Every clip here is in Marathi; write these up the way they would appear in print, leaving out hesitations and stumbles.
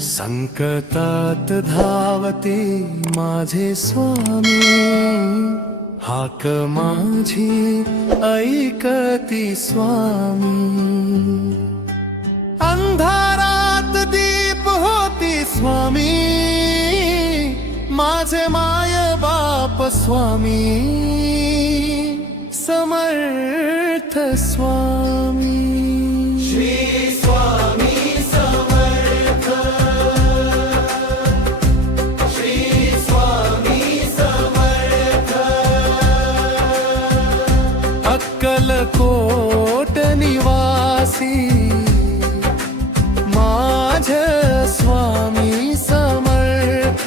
संकटात धावते माझे स्वामी, हाक माझी ऐकती स्वामी. अंधारात दीप होती स्वामी, माझे माय बाप स्वामी, समर्थ स्वामी. श्री स्वामी समर्थ, श्री स्वामी समर्थ. अक्कलकोट निवासी माझे स्वामी समर्थ.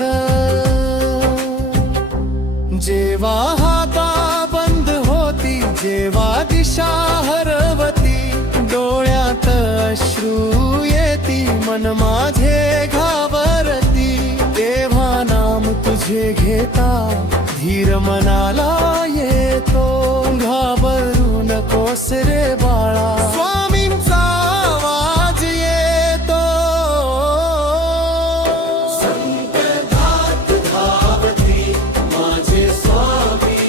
जेव्हा हाता बंद होती, जेव्हा दिशा हरवती, डोळ्यात अश्रू येती, मन माझे घाबरती, तेव्हा नाम तुझे घेता धीर मनाला येतो. घाबरू नकोस रे बाळा, स्वामींचा आवाज येतो. संकटात धावती माझे स्वामी,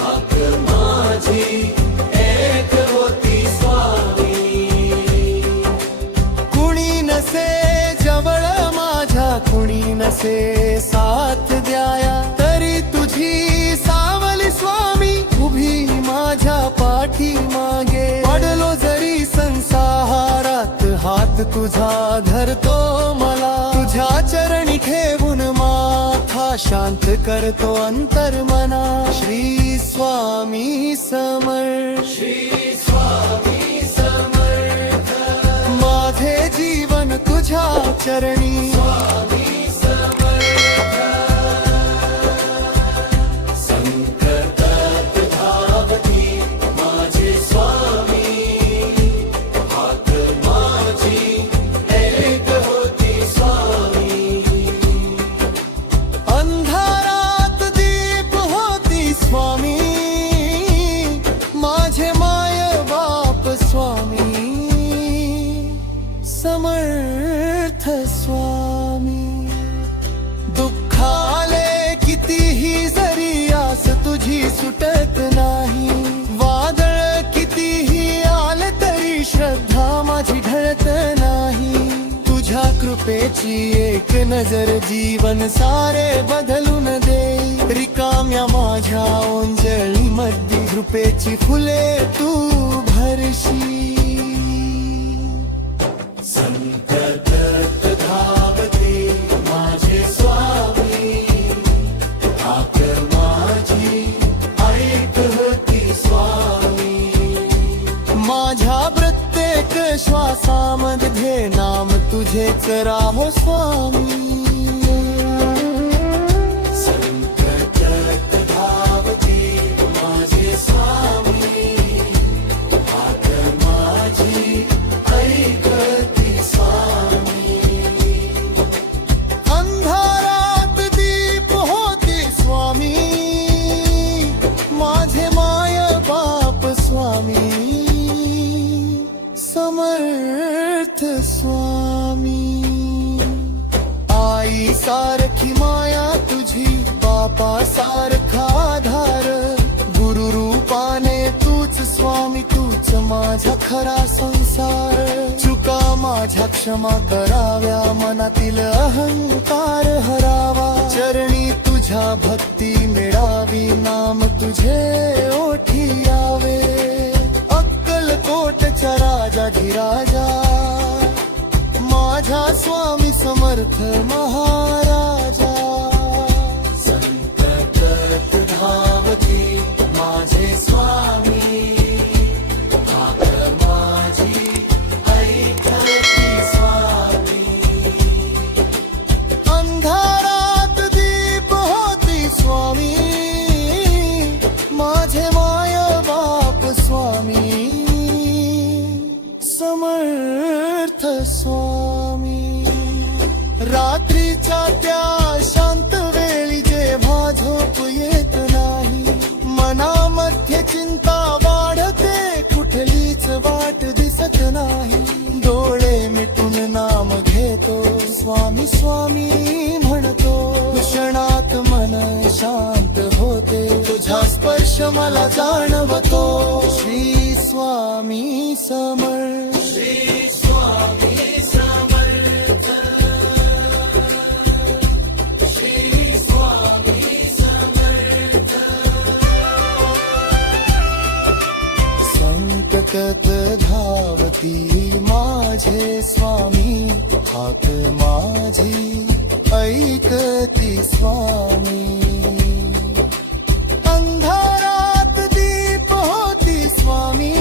हाक माझी एक होती स्वामी. कुणी नसे जवळ माझ्या, कुणी नसे साथ द्याया, तरी तुझी सावली स्वामी उभी माझ्या पाठी मागे. पडलो जरी संसारात, हात तुझा धरतो मला, तुझ्या चरणी ठेवून माथा शांत करतो अंतर्मना. श्री स्वामी समर्थ, श्री स्वामी समर्थ. माझे जीवन तुझ्या चरणी स्वामी समर्थ. संकटात धावती माझे स्वामी, हाक माझी एक होती स्वामी. अंधारात दीप होती स्वामी, माझे माय बाप स्वामी, समर्थ स्वामी. दुःखाले कितीही जरी आस तुझी सुटत नाही, वादळ कितीही आले तरी श्रद्धा माझी ढळत नाही. तुझ्या कृपेची एक नजर जीवन सारे बदलून दे. रिकाम्या माझ्या ओंजळी मध्ये कृपेची फुले तू भरशी. संकटात धावते माझे स्वामी, हाक माझी ऐक होती स्वामी. माझ्या प्रत्येक श्वासामध्ये नाम तुझेच राहो स्वामी. संकटात धावते माझे स्वामी, हाक माझी ऐकती स्वामी. अंधारात दीप होती स्वामी, माझे माय बाप स्वामी, समर्थ स्वामी. आई सारखी माया तुझी, बापा सारखा आधार, गुरु रूपाने तूच स्वामी, तूच माझा खरा संसार. चुका माझ्या क्षमा कराव्या, मनातील अहंकार हरावा, चरणी तुझ्या भक्ती मिळावी, नाम तुझे ओठी यावे. अक्कलकोटच्या राजाधिराजा माझा स्वामी समर्थ महाराजा. संकटात धावती माझे स्वामी, हाक माझी ऐकती स्वामी. अंधारात दीप होती स्वामी, माझे माय बाप स्वामी, समर्थ स्वामी. रात्रीच्या त्या शांत वेळी जेव्हा झोप येत नाही, मनामध्ये चिंता वाढते, कुठलीच वाट दिसत नाही. जाणवतो. श्री स्वामी समर्थ. श्री स्वामी समर्थ. श्री स्वामी समर्थ. संकटात धावती माझे स्वामी, हाक माझी ऐकती स्वामी. अंधारात दीप होती स्वामी,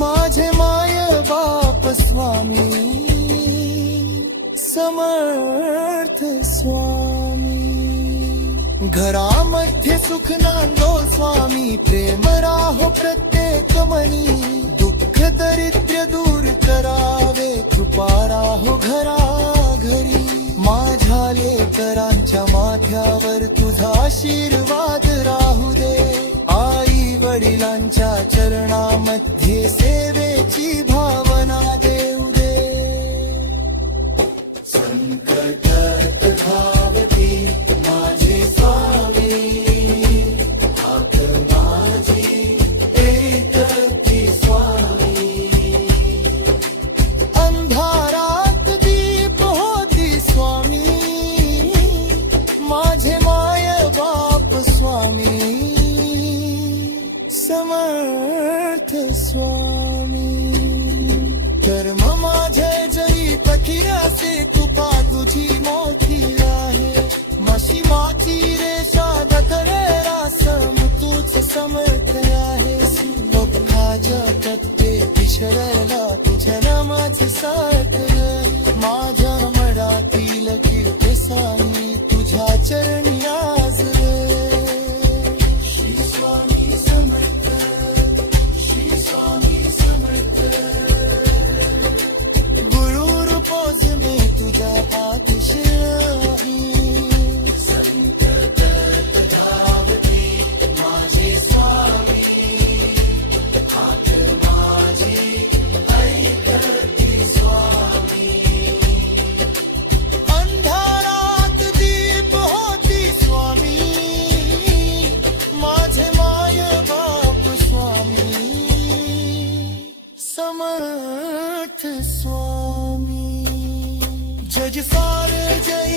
माझे माय बाप स्वामी. समर्थ स्वामी. घरामध्ये सुख नांदो स्वामी, प्रेम राहो प्रत्येक मनी. दुःख दरिद्र दूर करावे, कृपा राहो घराघरी. माझ्या लेकरांच्या माथ्यावर तुझा आशीर्वाद राहू दे. आई वडिलांच्या चरणामध्ये सेवेची भावना देऊ दे. संकटात धावती माझे स्वामी, हाक माझी ऐकती स्वामी. अंधारात दीप होती स्वामी, माझे माय बाप स्वामी. समर्थ स्वामी. कर्म माझे जरी कठीण असे, कृपा तुझी मोठी आहे. माशी माची रेषा नखरेला सम तूच समर्थ आहेस. दुःखाच्या प्रत्येक पिछळला तुझ्या नामाचे साखर. माझ्या मनातील कीर्त सानी तुझ्या चरणी आज. श्री स्वामी समर्थ. श्री स्वामी समर्थ. गुरुर पोजले तुझ्या पाठीशी. संकटात धावती माझे स्वामी, हाक माझी ऐकती स्वामी. अंधारात दीप होती स्वामी, माझे माय बाप स्वामी. समर्थ स्वामी. जज सारे जय.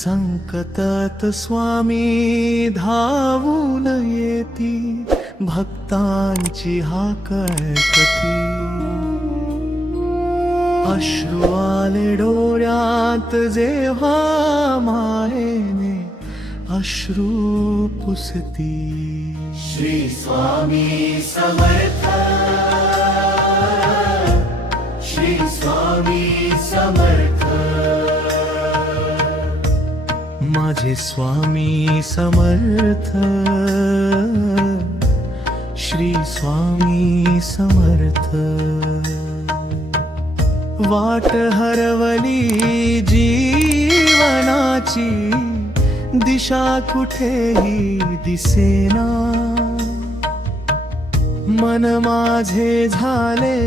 संकटात स्वामी धावून येती, भक्तांची हाक ऐकती. अश्रू आले डोळ्यात जेव्हा मायेने अश्रू पुसती. श्री स्वामी समर्थ. श्री स्वामी समर्थ. माझे स्वामी समर्थ. श्री स्वामी समर्थ. वाट हरवली जीवनाची, दिशा कुठेही दिसेना. मन माझे झाले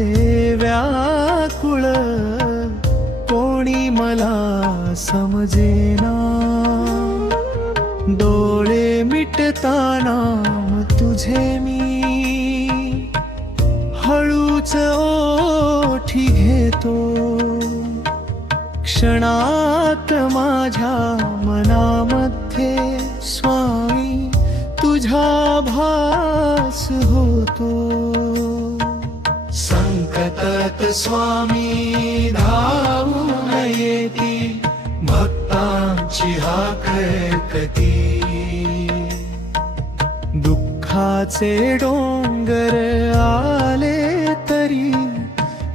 व्याकुळ, कोणी मला समजेना. डोळे मिटताना तुझे मी हळूच ओठी घेतो. क्षणात माझ्या मनामध्ये स्वामी तुझा भास होतो. संकटात स्वामी धावून येती, भक्तांची हाक ऐकती. दुःखाचे डोंगर आले तरी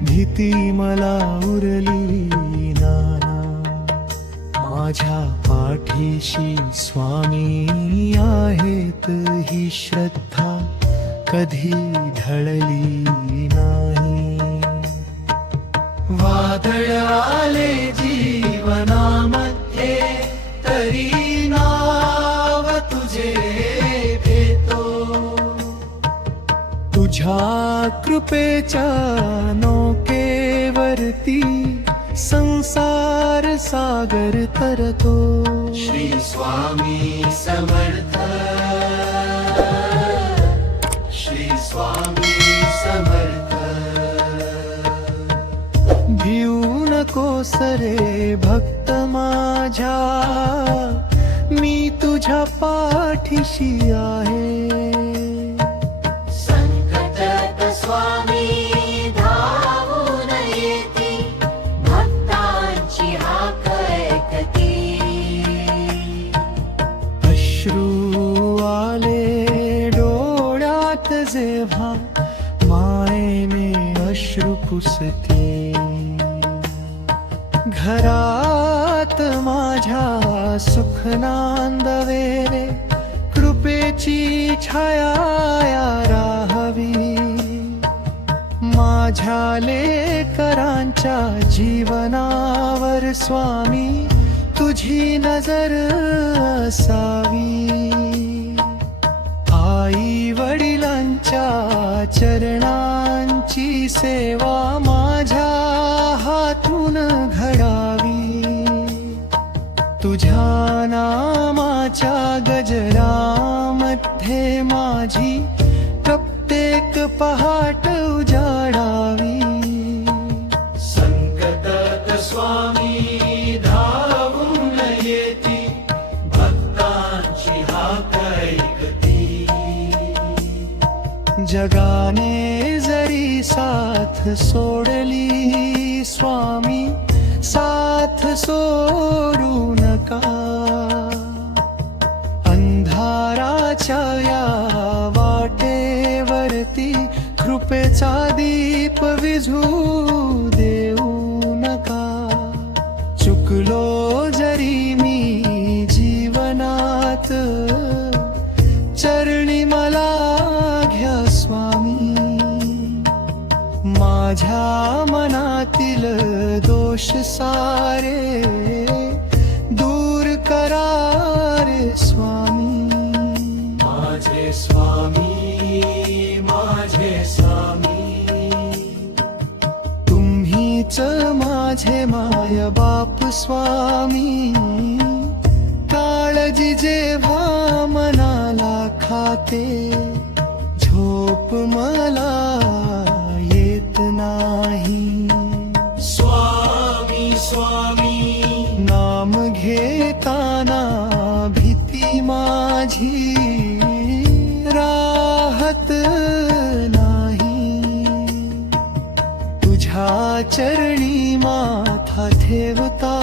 भीती मला उरली नाना. माझ्या पाठीशी स्वामी आहेत, ही श्रद्धा कधी ढळली नाही. वादळ आले जीवनामध्ये तरी नाव तुझे घेतो. तुझ्या कृपेच्या नौकेवरती संसार सागर तरतो. श्री स्वामी समर्थ, श्री स्वामी समर्थ. भिऊ नकोस रे भक्त माझ्या, मी तुझ्या पाठीशी आहे. संकटात स्वामी धावून येती, भक्तांची हाक ऐकती. अश्रू आले डोळ्यात जेव्हा, मायेने अश्रू पुसते. घरात माझ्या सुख नांदवे रे, कृपेची छाया राहावी. माझ्या लेकरांच्या जीवनावर स्वामी तुझी नजर असावी. आई वडिलांच्या चरणांची सेवा माझ्या हातून घडावी. तुझ्या नामाच्या गजरामध्ये माझी प्रत्येक पहाट उजाडावी. संकटात स्वामी धावून येती, भक्तांची हाक ऐकती. जगाने जरी साथ सोडली स्वामी, साथ सोडू नका. अंधाराच्या या वाटेवरती कृपेचा दीप विझू देऊ नका. चुकलो जरी मी जीवनात, चरणी मला घ्या स्वामी. माझ्या मनातील दोष सारे दूर करा रे स्वामी. माझे स्वामी, माझे स्वामी. तुम्हीच माझे माय बाप स्वामी. काळजी जेव्हा मनाला खाते, झोप मला येत नाही. स्वामी स्वामी, नाम घेताना भीती माझी राहत नाही. तुझ्या चरणी माथा ठेवता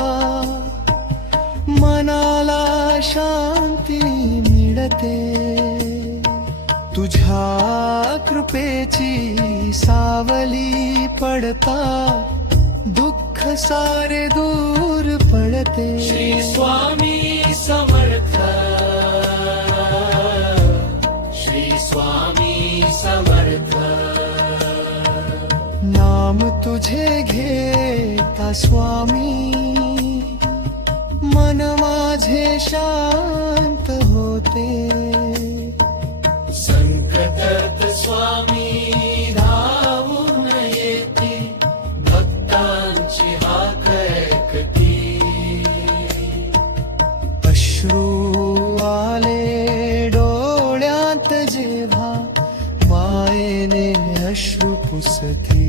मनाला शांती मिळते. तुझ्या कृपेची सावली पडता, दुःख सारे दूर पडते. श्री स्वामी समर्थ, श्री स्वामी समर्थ. नाम तुझे घेता स्वामी, मन माझे शांत होते. संकटात स्वामी धावून येती, भक्तांची हाक ऐकती. अश्रू आले डोळ्यात जेव्हा, मायेने अश्रू पुसती.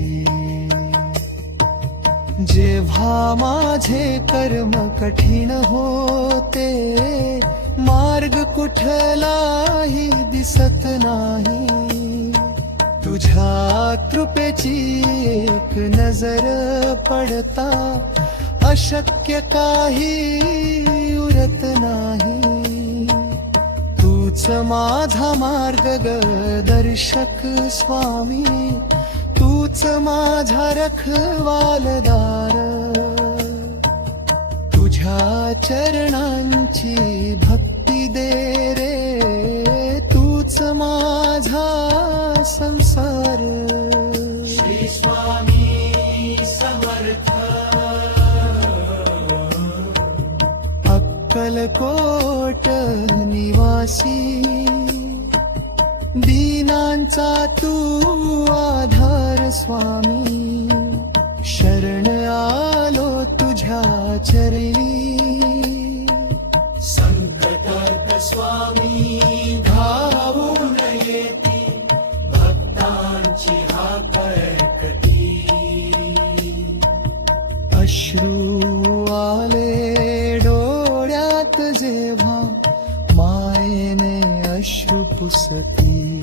जेव्हा माझे कर्म कठीण होते, मार्ग कुठलाही दिसत नाही. तुझ्या कृपेची एक नजर पडता, अशक्य काही उरत नाही. तूच माझा मार्गदर्शक स्वामी, तूच माझा रखवालदार. तुझ्या चरणांची भक्ती दे रे, तूच माझा संसार. श्री स्वामी समर्थ, अक्कलकोट निवासी, दीनांचा तू आधार स्वामी. शरण आलो तुझ्या चरणी, संकटात स्वामी धावून येती, भक्तांची हाक ऐकती. अश्रू आले डोळ्यात जेव्हा, मायेने अश्रू पुसती.